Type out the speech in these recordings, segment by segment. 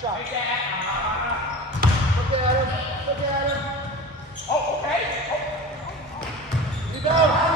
shot. Look at him. Look at him. Oh, okay. Rebound.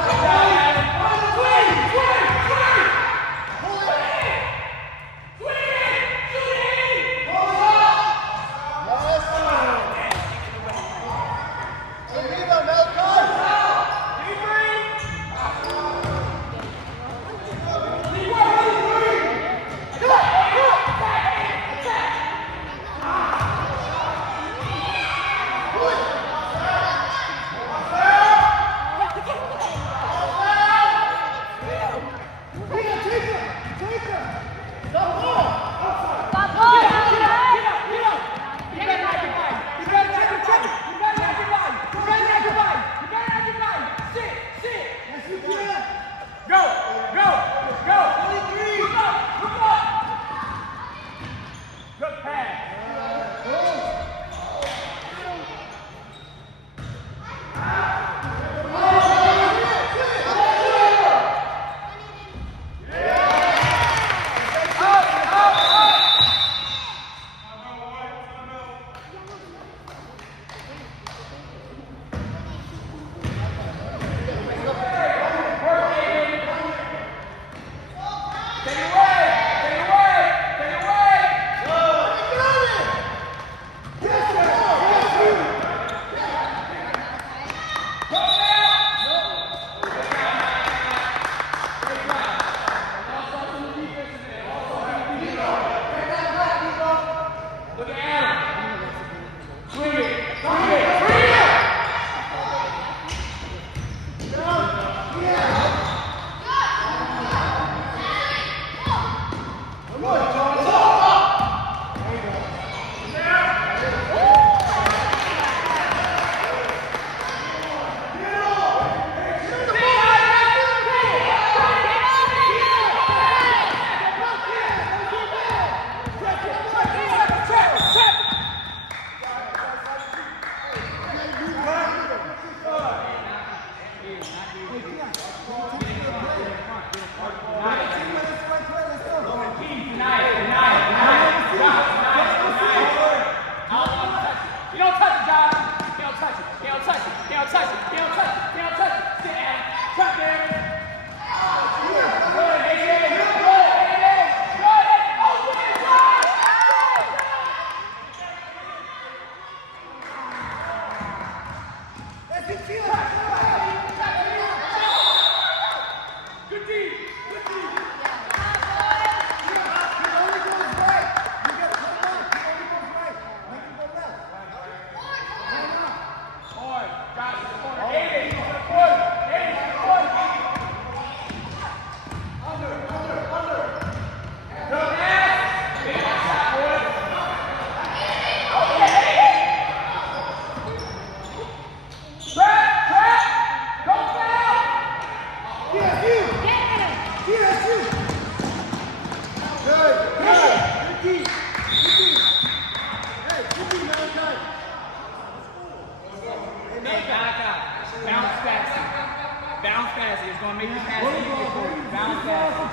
Bounce fast. It's going to make you pass easier for you. Bounce fast.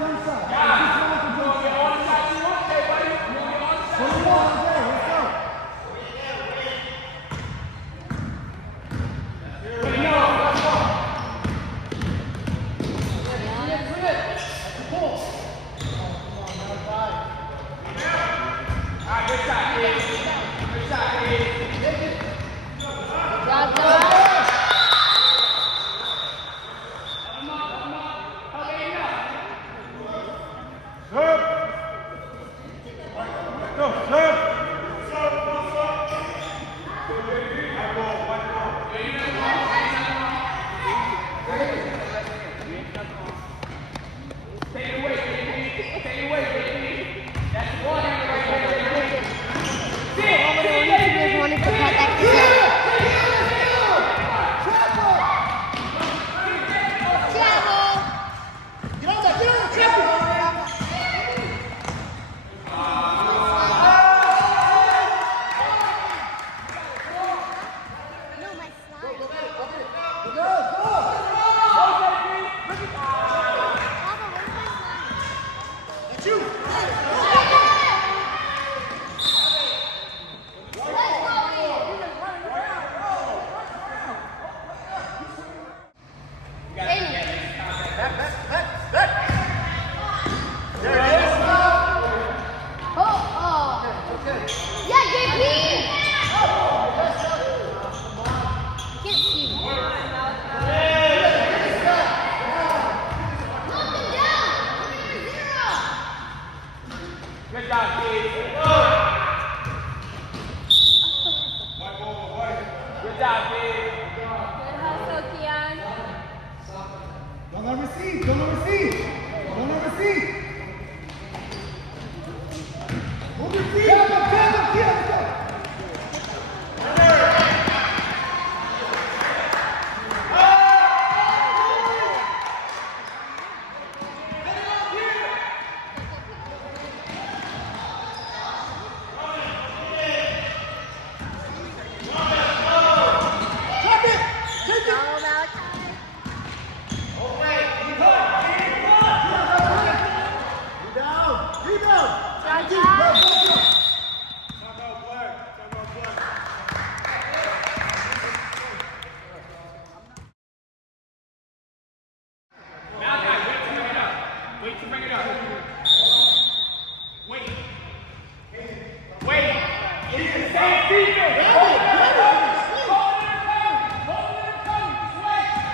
Same defense. Hold it in coverage. Hold it in coverage. Hold it in coverage. Switch.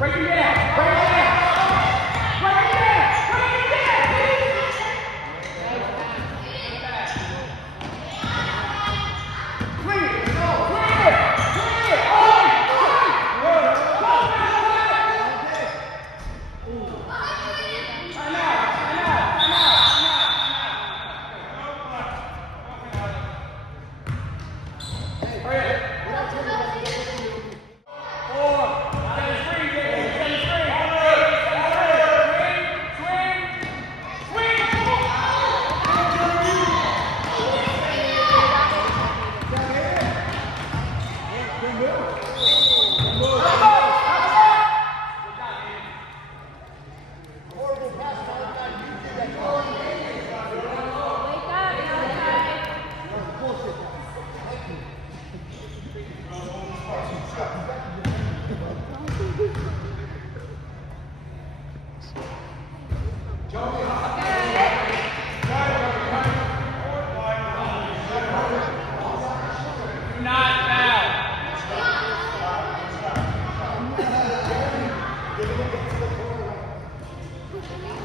Break it down. Break it down. Break it down. Break it down, please. Clear. Clear. Clear. Oh,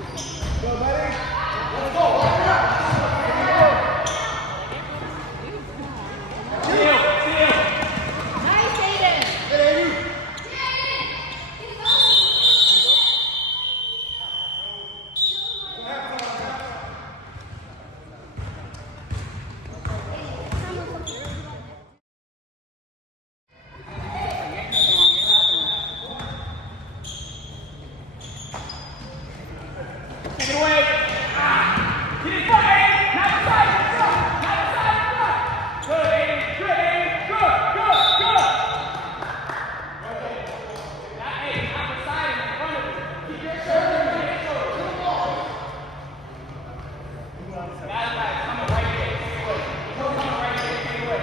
take it away. Get it front, Aiden. Not the side, in front. Not the side, in front. Good, Aiden. Good, Aiden. Good, good, good. Not Aiden. Not the side, in front of you. Keep your shoulder in your shoulder. Guys, coming right here. Take it away. Coming right here. Take it away.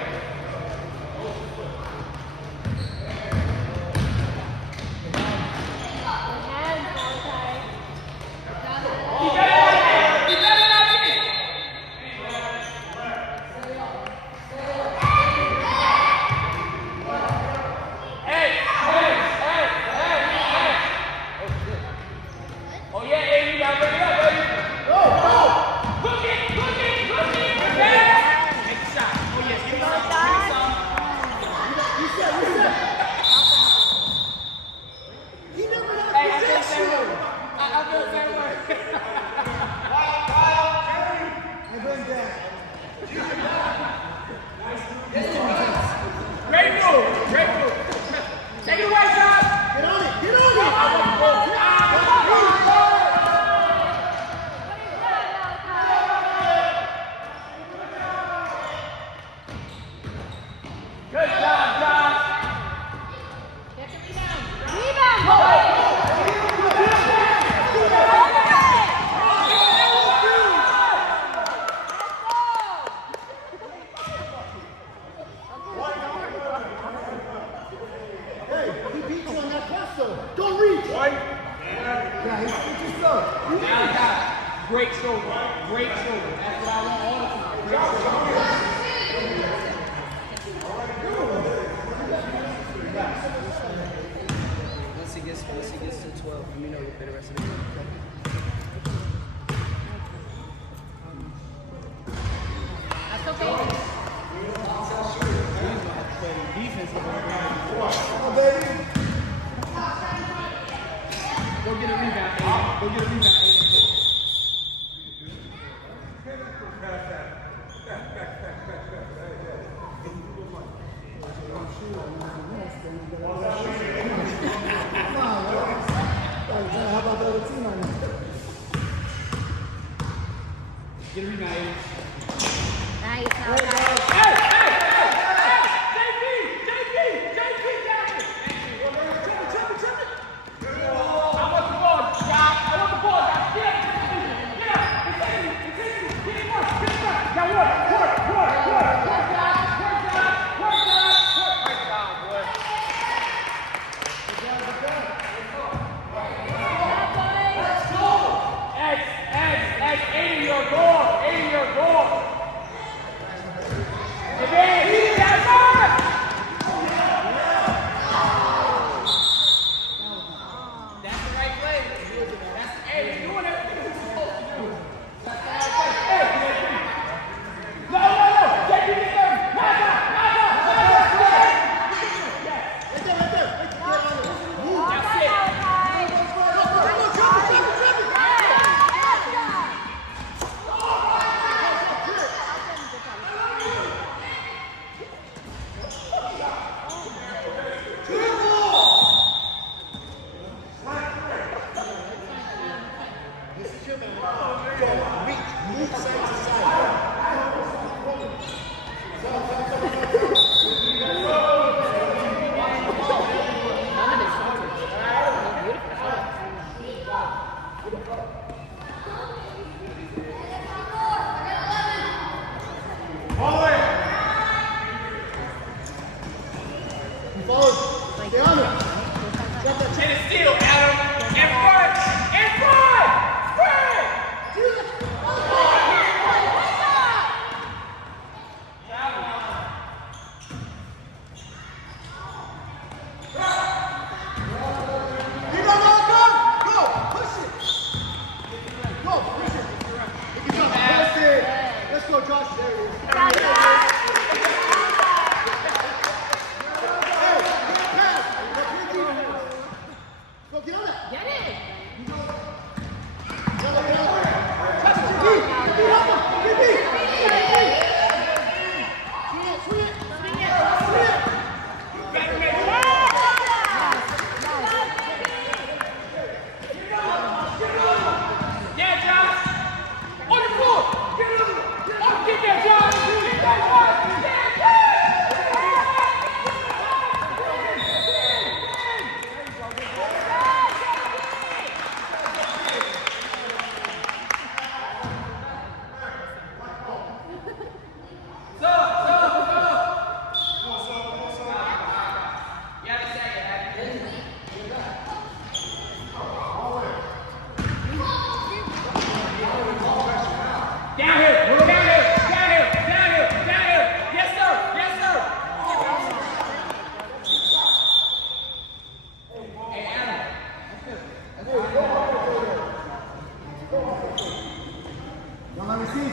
Great move! Great move! Take it away, John! Get on it! Get on it! Good job, John! Get the rebound! Rebound! Don't reach! Right? Yeah, he's slow. Now, guys, great shoulder. Great shoulder. That's what I want all the time. Great shoulder. Once he gets to 12, let me know what the rest of the game. That's okay. Defense. Oh, baby. Go get a rebound, Aiden. Go get a rebound, Aiden. How about the other team on this? Get a rebound, Aiden. Nice.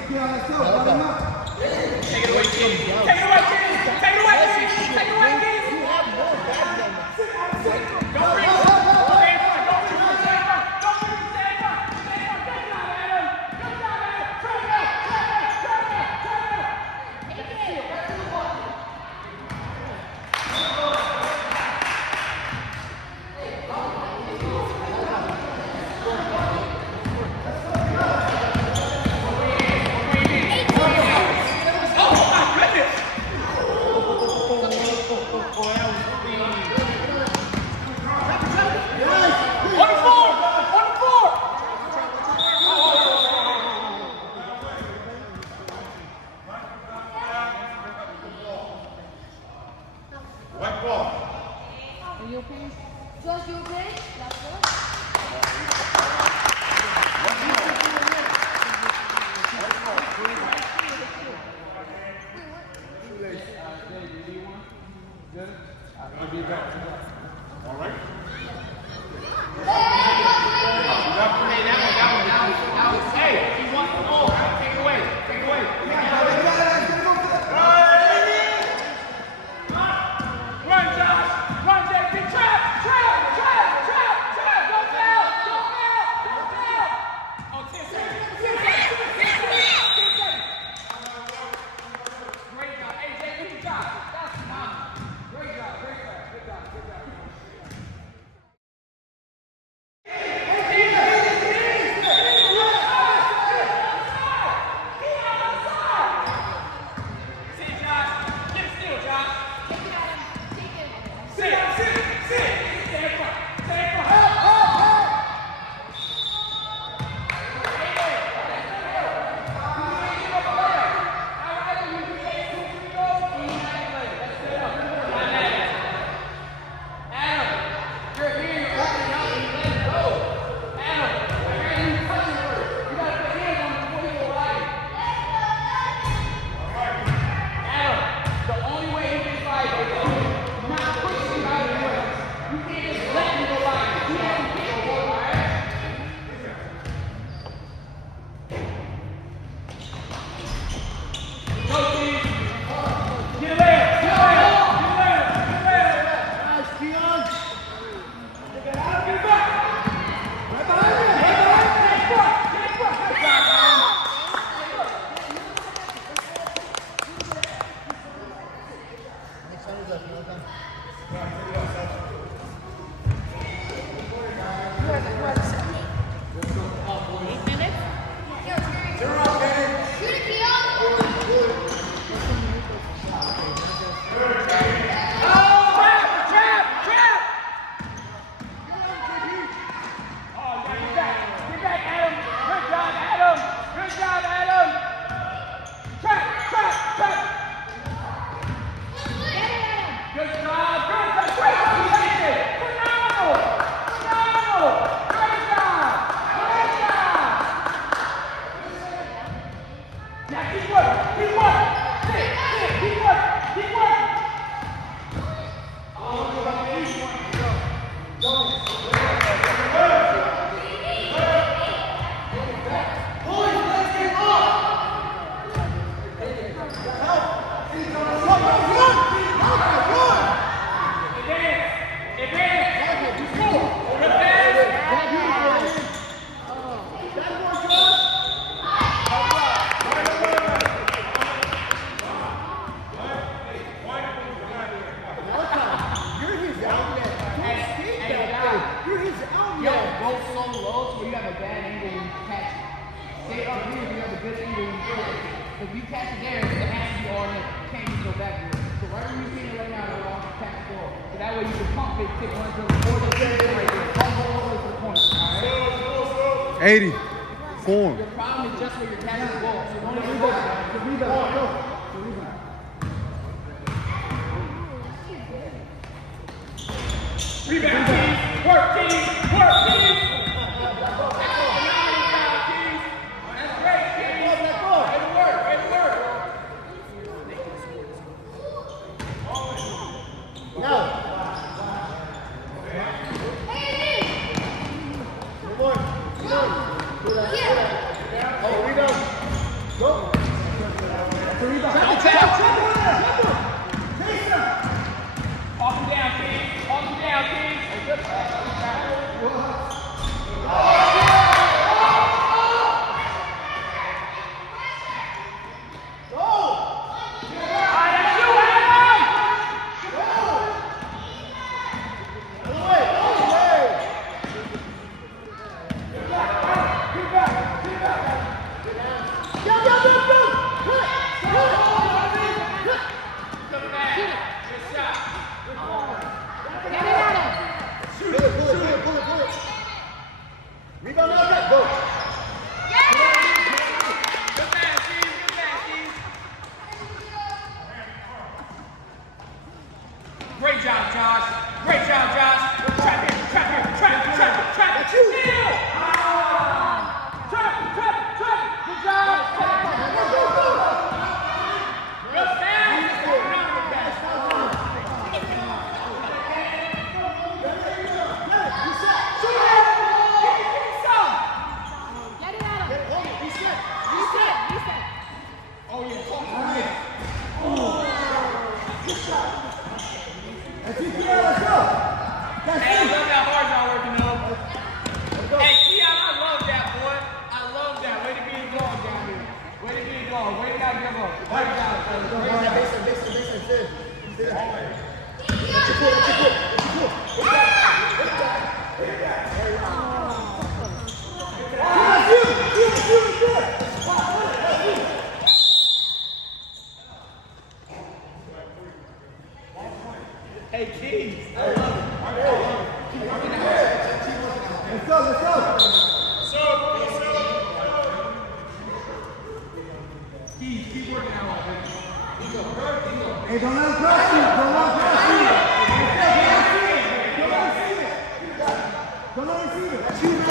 Take it away, Keith. Take it away, Keith. Take it away, Keith. Take it away, Keith. You have more bad than Don't bring it. Stay in front. Don't bring it. Stay in front. Don't bring it. Stay in front. Stay in front. Good job, Adam. Good job, Adam. Turn it up. Turn it up. Turn it up. Turn it up. Take it. Right to the ball. Josh, you okay? Last one. Hey, he wants the ball. Take it away. Take it away. Run, Josh. Run, JP. Trap. Trap. Trap. Trap. Trap. Don't foul. Don't foul. Don't foul. Oh, 10 seconds. 10 seconds. 10 seconds. 10 seconds. Great job. Hey, JP, good job. That's phenomenal. Great job. Great job. Good job. Good job. If you catch it there, it has to be all in. You can't just go backwards. So right where you're seeing it right now, you're off the catch the ball. So that way you can pump it, take one to the corner, right there. Don't go all the way to the corner. All right? 80. Form. Your problem is just where you're catching the ball. So don't even go back. Rebound, team. Work, team. Work, team. That's great, team. Way to work. Way to work. No. Come on. Oh, we go. Go. Great job, Josh. Great job, Josh. Trap here, trap here, trap, trap, trap. Steal! Trap, trap, trap. Good job. Real fast. Get it out of him. Reset. Oh, yeah. Let's go. Hey, I love that hard y'all working up. Hey, Keon, I love that, boy. I love that. Way to be a dog down here. Way to be a dog. Way to not give up. Great job, fellas. Great job. Hey, Keys. I love it. Let's go. Keys, keep working out on it. Hey, don't let him cross you. Don't let him cross you. Don't let him see it. Shoot it.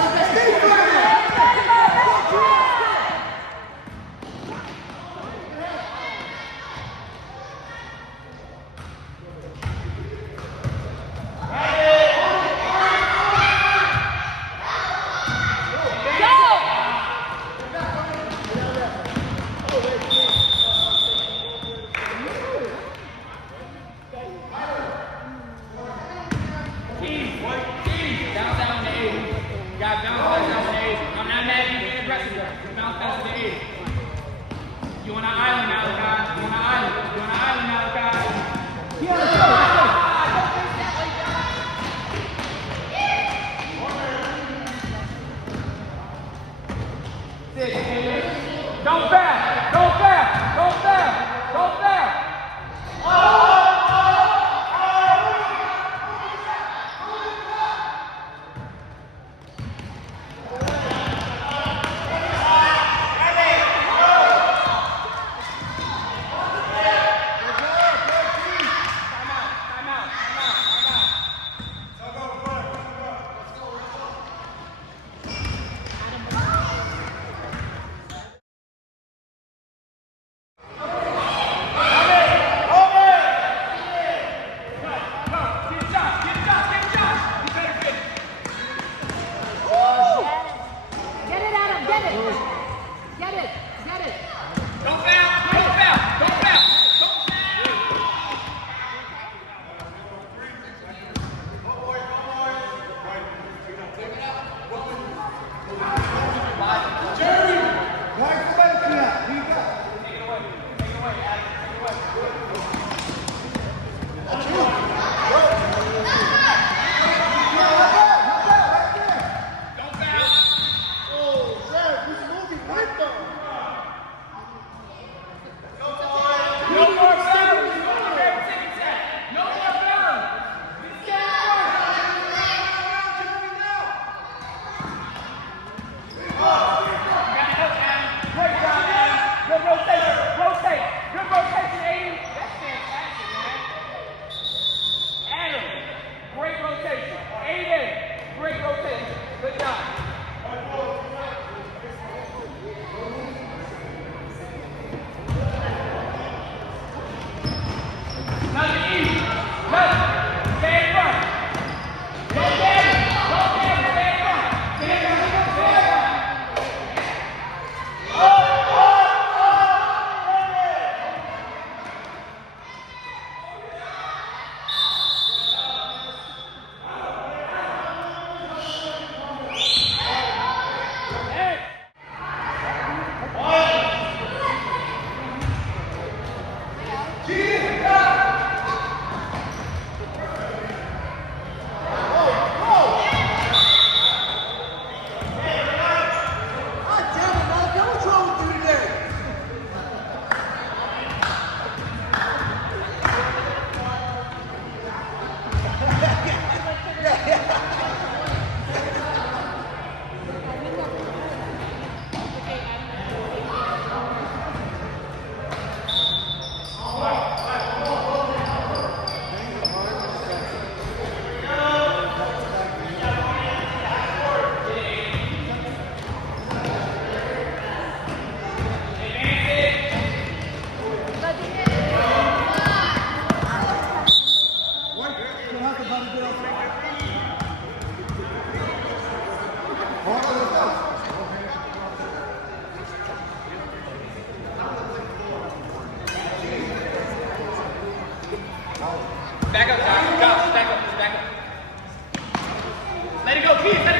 You on an island, Malachi. You on an island. You on an island, Malachi. Yeah, let's go. Don't back. Don't back. Don't back. Don't back. He's